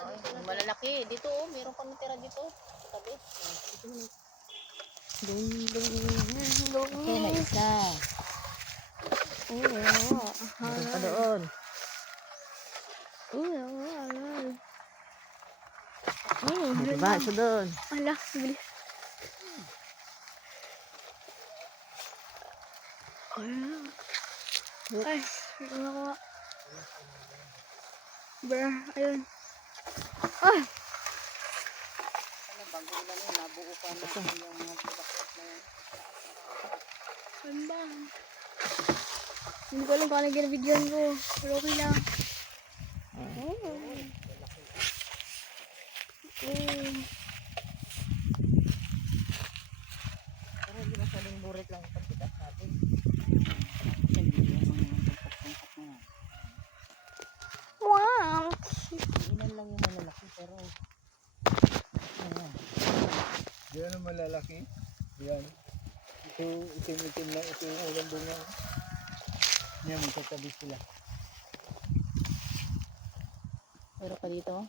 Ay, malalaki. Dito oh, meron pa natira dito. Tabi. Okay na isa. Meron pa doon. Diba? Isa doon. Ala, bilis. Ay, nakuha. Brr, ayun. Ay! Bago ilan yun, nabuo pa na yung mga bulakot na yun. Ano ba? Hindi ko alam kung ano ginabidyoan ko. Pero okay lang. Pero hindi masyadong burit lang yung pagkitas natin. Hindi yung mga pagpagpagpak na yan. Wow! Ilan lang yung malalaki pero ayan. Yan ang malalaki. Yan. Ito, itim-itim lang. Ito yung ulang bunga. Yan, magkatabi sila. Meron pa dito.